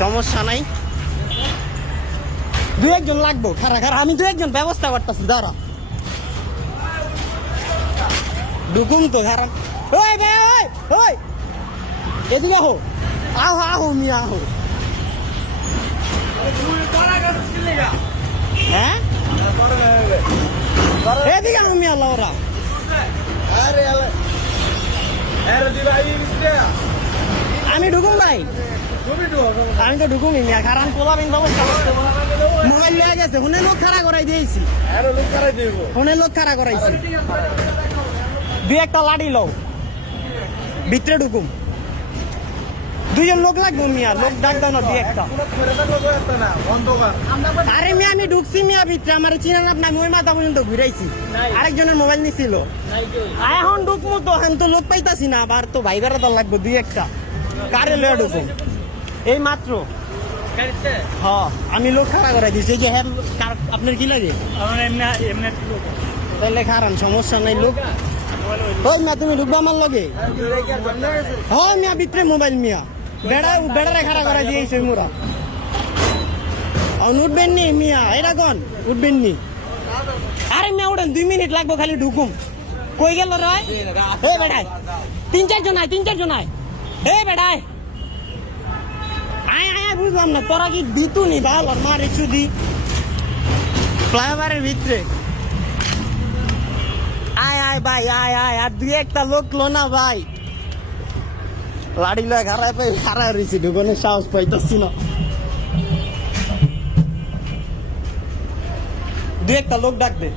সমস্যা নাই, দুই একজন লাগবো। খারা খারা আমি দুই একজন ব্যবস্থা করতেছি, দাঁড়া ঢুকুম তো খারাপ। ওই ভাই ওই ওই এদিকে আহো, আহো আহো মিয়া আহো। হ্যাঁ এদিকে আহো মিয়া লাউরা। আমি ঢুকুম ভাই, আমি তো ঢুকুমি মিয়া। খারাপ পোলাবিন ব্যবস্থা মোবাইল লিয়ে গেছে, ফোনে লোক খাড়া করাই দিয়েছি, ফোনে লোক খাড়া করাইছি। দুই একটা লাড়ি লও, ভিতরে ঢুকুম। দুইজন লোক লাগবো মিয়া, লোক ডাক দাও না দুই একটা। আরে মিয়া আমি ঢুকছি মিয়া ভিতরে, আমার চিনান আপনি, আমি ওই মাথা পর্যন্ত ঘুরাইছি, আরেকজনের মোবাইল নিছিল। এখন ঢুকবো তো, এখন তো লোক পাইতাছি না, আবার তো ভাই বেড়া লাগবো দুই একটা। কারে লয়ে ঢুকুম এই মাত্র? হ্যাঁ আমি লোক খাড়া করে দিচ্ছি যে। হ্যাঁ আপনার কি লাগে? তাহলে খারান, সমস্যা নাই। লোক ওই মিয়া তুমি ঢুকবো আমার লগে? হ্যাঁ মিয়া ভিতরে মোবাইল মিয়া, বেড়ারে খাড়া করে দিয়েছে মোরা। উঠবেন নি মিয়া, এরা কোন উঠবেন নি? আরে মিয়া উঠেন, 2 মিনিট লাগবো খালি ঢুকুম। কই গেল রায়? এ বেড়ায় 3-4 জন আয়, 3-4 জন আয়। এ বেড়ায় আয় আয়, বুঝলাম না তোরা কি দিতু নি ভালো মার একটু দি ফ্লাইওভারের ভিতরে। আয় আয় ভাই আয় আয়, আর দুই একটা লোক লো না ভাই। লাড়ি লয় খারাপ খারাপ রয়েছি, ঢুকনের সাহস পাইতাছি না। দুই একটা লোক ডাক দে।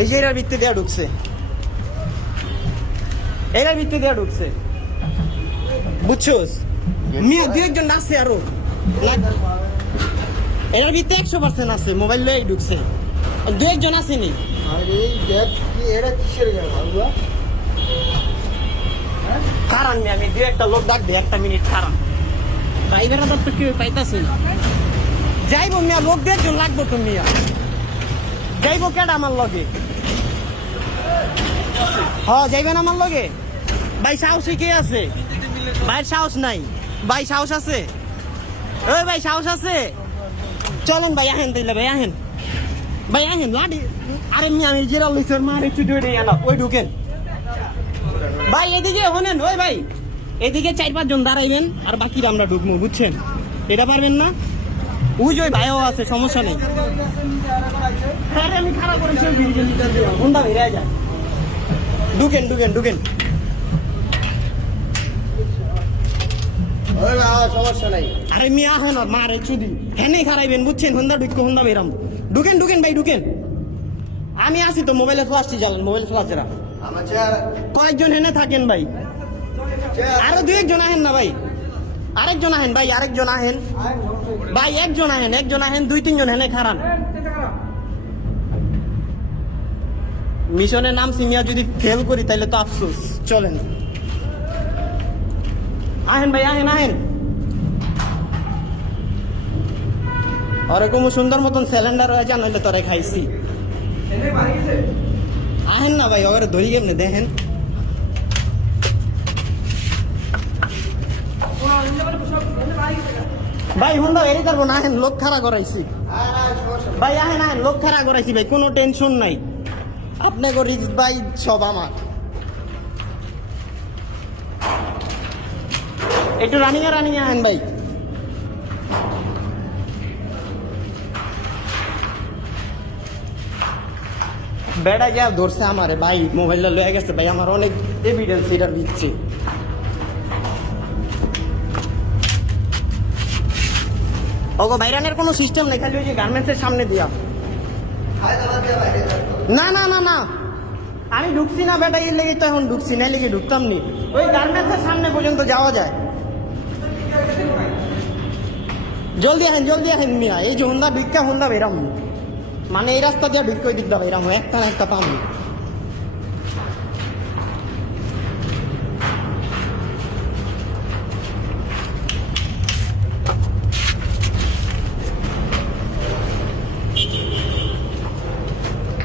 এই যে এরার ভিত্তি দেওয়া ঢুকছে, এরার ভিত্তি দেওয়া ঢুকছে, বুঝছোস মিয়া? দুই একজন আছে আরো, এরার ভিত্তি 100% আছে, মোবাইল লয়ে ঢুকছে। দুই একজন আসেনি। খারান মিয়া, আমি দুই একটা লোক ডাক দিই, 1 মিনিট খারান। ড্রাইভাররা তো কেউ পাইতাছি না। যাইবো মিয়া, লোক 2 একজন লাগবো তো মিয়া। যাইবো কেডা আমার লগে? হ্যাঁ যাইবেন আমার লগে? ভাই সাহসী কে আছে? ভাইয়ের সাহস নাই? ভাই সাহস আছে? ওই ভাই সাহস আছে? চলেন ভাই আহেন, তাইলে ভাই আহেন, ভাই আহেন লাডি। আরে মিয়া আমি জেরা লইছর মারে চুটি ওই না, ওই ঢুকেন ভাই এদিকে হনেন। ওই ভাই এদিকে 4-5 জন দাঁড়াইবেন, আর বাকিরা আমরা ঢুকবো, বুঝছেন? এটা পারবেন না? ওই যে ভাইও আছে, সমস্যা নেই। আমি খারাপ করেছি, হুন্ডা বেরিয়ে যায়। ঢুকেন ঢুকেন ঢুকেন, সমস্যা নাই। আরে মিয়া হন মারে চুদি হেনে খারাইবেন, বুঝছেন? হুন্ডা ঢুকো, হুন্ডা বেরাম। ঢুকেন ঢুকেন ভাই ঢুকেন, আমি আছি তো। মোবাইলে ফ্লাশটি জ্বালেন, মোবাইল ফ্লাশেরা। কয়েকজন হেনে থাকেন ভাই, আরো 2-1 জন আহেন না ভাই। আরেকজন আহেন ভাই, আরেকজন আহেন ভাই, একজন আহেন, একজন আহেন, 2-3 জন হেনে খারান। মিশনের নাম সিমিয়া, যদি ফেল করি তাহলে তো আফসোস। চলেন আহেন ভাই, আহেন আহেন। ওরকম সুন্দর মতন সিলিন্ডার হয়ে যান, নইলে তোরে খাইছি। আহেন না ভাই, ওরে ধরি কেমনে দেখেন। ভাই হুন্ডা এরি করবো না, আহেন, লোক খাড়া করাইছি ভাই। আহেন আহেন, লোক খাড়া করাইছি ভাই, কোনো টেনশন নাই। আপনাকে রিক্স ভাই সব আমার। একটু রানিং আহেন ভাই। বেড়া গিয়া ধরছে আমারে ভাই, মোবাইলটা লয়ে গেছে ভাই, আমার অনেক এভিডেন্স এটার দিচ্ছে। ওগো বাইরানের কোনো সিস্টেম নেই, খালি ওই যে গার্মেন্টসের সামনে দিয়া। না না না না, আমি ঢুকছি না বেটা, এর লেগে তো এখন ঢুকছি, না লেগে ঢুকতাম নি। ওই গার্মেন্টসের সামনে পর্যন্ত যাওয়া যায়। জলদি আহেন মিয়া। এই যে হুন্ডা ঢুকা, হুন্ডা বেরাম, মানে এই রাস্তা দিয়ে ঢুকে ওই দিকটা বেরাম, একটা না একটা পাম।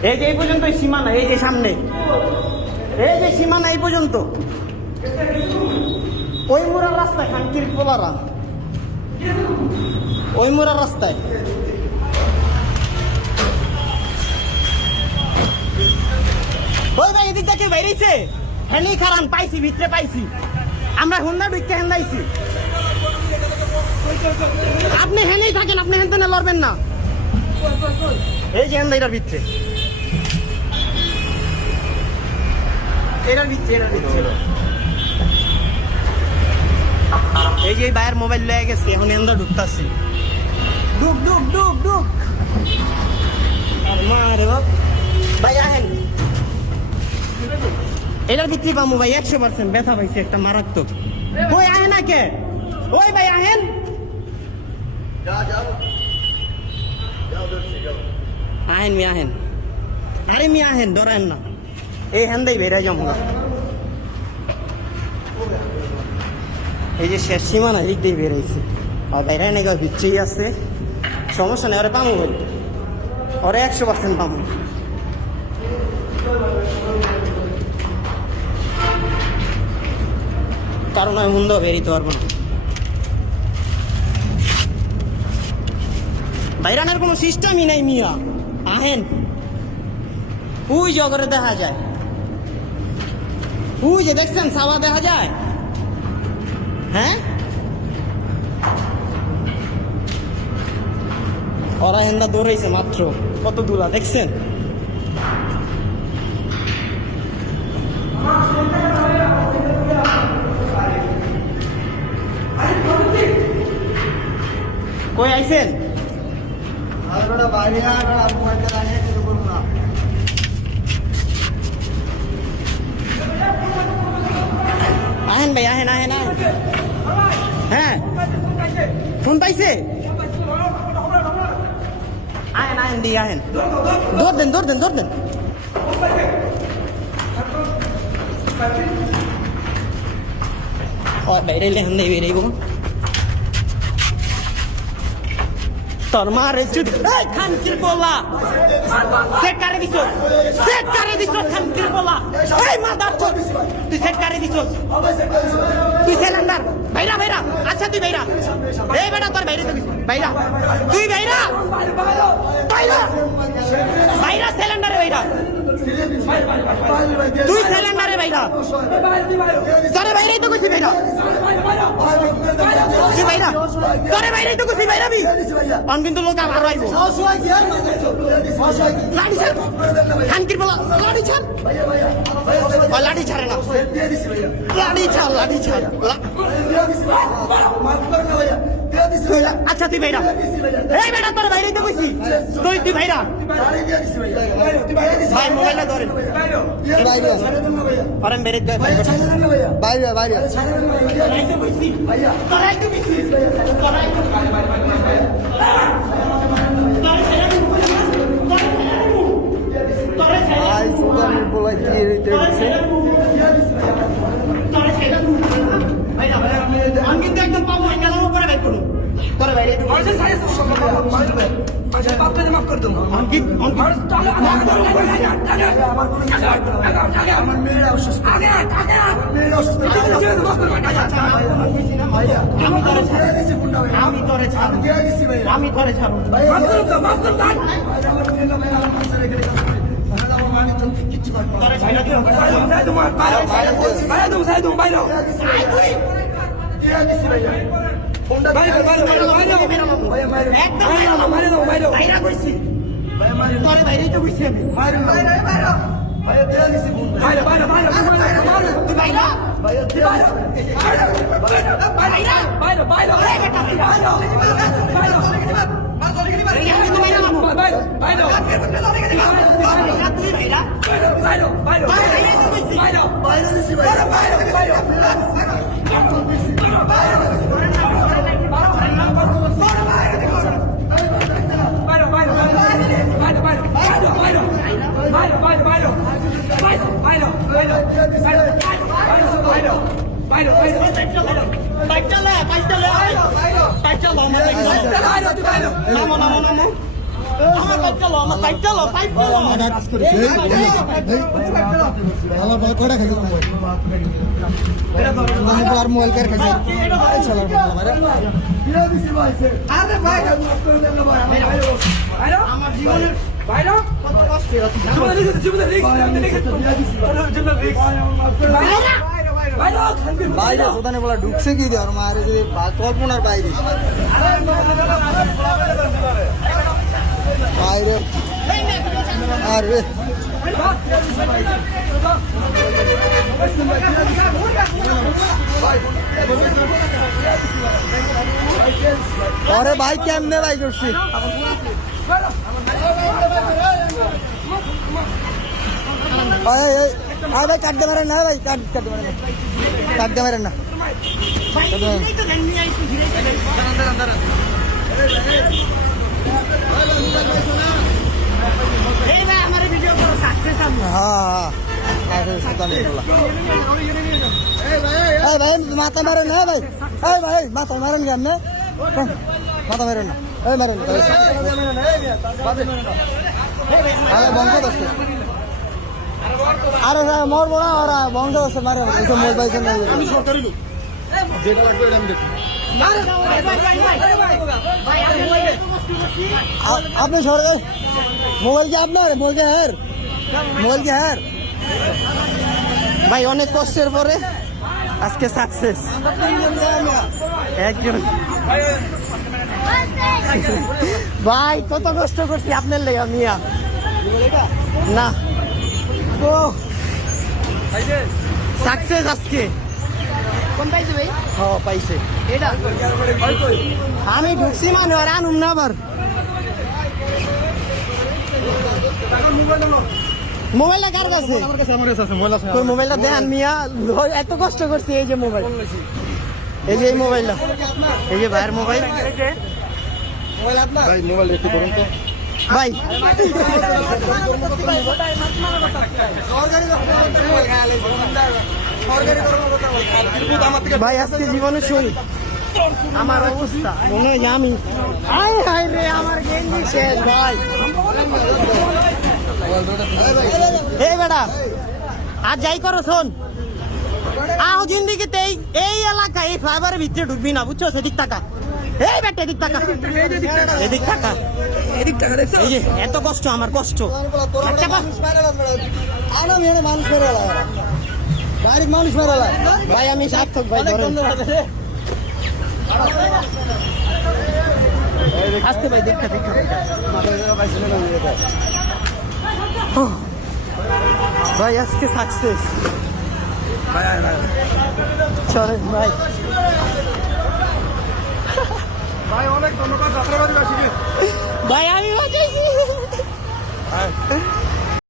এই যে এই পর্যন্ত সীমানা, এই যে সামনে এই যে সীমানা এই পর্যন্ত, ওই মোড়ার রাস্তায় খানকির পোলারা, ওই মোড়ার রাস্তায়। ওই ভাই এদিক থেকে বেরিয়েছে, হেনি খারান পাইছি, ভিতরে পাইছি আমরা, হুন্ডা ঢুকে হেন্দাইছি। আপনি হেনেই থাকেন, আপনি হেনতে না লড়বেন না। এই যে হেন্দাইটার ভিতরে, এটার ভিতরে, এটার ভিতরে। এই যে ভাইয়ের মোবাইল লেগে গেছে, এখন হেন্দা ঢুকতাছি। ডুব ডুব ডুব ডুব, মারে বাপ ভাই আহেন। এটার ভিতরে পামু ভাই 100% ব্যথা পাইছে একটা মারাত্মক। ওই আহে না কে, ওই ভাই আহেন। আহেন মি আহেন, আরে মি আহেন, ডরায়েন না। এই হেন্দাই বেড়ে যাবো। এই যে শেষ সীমানা এদিক দিয়ে বেরোইছে, আর বাইরে নাকি ভিতরেই আছে। সমস্যা নেই, ওরে পামু বলি, ওরে 100% পামু। কারণ আমি হুন্দাও বেরিতে পারবো না। বাইরানের কোনো সিস্টেমই নাই মিয়া। আহেন, ওই জগরে দেখা যায়, ওই যে দেখছেন সাওয়া দেখা যায়। হ্যাঁ, ওরা হেন্দা দৌড়াইছে মাত্র, কত দুলা দেখছেন। কই আইছেন? আহেন ভাই, আহেন আহেন আহেন। হ্যাঁ, ফোন পাইছে? আহেন আহেন দি আহেন, দৌড় দেন দৌড় দেন দৌড় দেন। বাইরে লেহেন দেই বেরিয়ে তোর মারে চুদ। এই খানকির পোলা, সেট করে দিছস, সেট করে দিছস খানকির পোলা। এই মাদার চোদ, তুই সেট করে দিছস, তুই সিলিন্ডার বাইরা বাইরা। আচ্ছা তুই বাইরা, এই বেটা তোর বাইরে তো বাইরা, তুই বাইরা বাইরা বাইরা, সিলিন্ডারে বাইরা, তুই সিলিন্ডারে বাইরা, তোরে বাইরেই তো কইছি বাইরা, তুই বাইরা, তোরে বাইরেই তো কইছি বাইরাবি। অন কিন্তু লোক আরো আইবো। লাঠি ছাড় খানকির পোলা, লাঠি ছাড়, লাঠি ছাড়ে না, লাঠি ছাড়, লাঠি ছাড়। আচ্ছা তুই বাইরা, এই বেটা তোর বাইরেই তো কইছি, তুই বাইরা। ভাই মোবাইলটা ধরেন, করেন বেরে বাইরে বাইরে। আমি কিন্তু একদম পাবো, গেলাম উপরে বের করুন তোর বাইরে। মাফ করে দেবো। আমার মেয়েরা অসুস্থ, আমি তোরে ছাড়ো। কিচ্ছু বাইরেই তো কইছি আমি। আমার মোবাইল করে খাইছে আমার জীবনের কত কষ্টের বাইরে প্রধানে বলা ঢুকছে কি দেওয়ার মারে যদি কল্পনার বাইরে বাইরে আরে আরে ভাই কেমনে ভাই করছি ভাই কাটতে পারেন না ভাই কাটতে পারেন না কাটতে পারেন না ভাই মাথা মারেন না ভাই ভাই মাথা মারেন কেমনে মাথা মারেন না এই মারেন বন্ধ করছে আরে ভাই মরবো না ওরা বন্ধ করছে মারে মোবাইল পাইছেন না আমি সরকারি লোক যেটা লাগবে এটা আমি দেখি আপনি সরকার মোবাইল কি আপনার মোবাইল কি হ্যার ভাই অনেক কষ্টের পরে আজকে সাকসেস একজন ভাই কত কষ্ট করছি আপনার লেগে মিয়া না তো সাকসেস আজকে কোন পাইছে ভাই? হ্যাঁ পাইছে এটা আমি ঢুকছি মানে আর আনুম না আবার মোবাইলটা কার কাছে তোর মোবাইলটা দেখান মিয়া এত কষ্ট করছি এই যে মোবাইল এই যে এই মোবাইলটা এই যে ভাইয়ের মোবাইল ভাই মোবাইল একটু করুন তো ভাই ভাই আজকে জীবনে শুনি আমার অবস্থা মনে হয় যে আমি হাই হাই রে আমার গেঞ্জি শেষ ভাই এই বেটা আর যাই করো শোন আহ জিন্দিগিতে এই এলাকা এই ফ্লাইওভারের ভিতরে ঢুকবি না বুঝছো সেদিক টাকা এই বেটা এদিক টাকা এদিক টাকা এই যে এত কষ্ট আমার কষ্ট আচ্ছা বা মানুষ মেরে ডাইরেক্ট মানুষ মেরে ভাই আমি সার্থক ভাই ধরেন আসতে ভাই দেখা ভাই আজকে সাকসেস চলেন ভাই ভাই অনেক ধন্যবাদ যাত্রাবাদী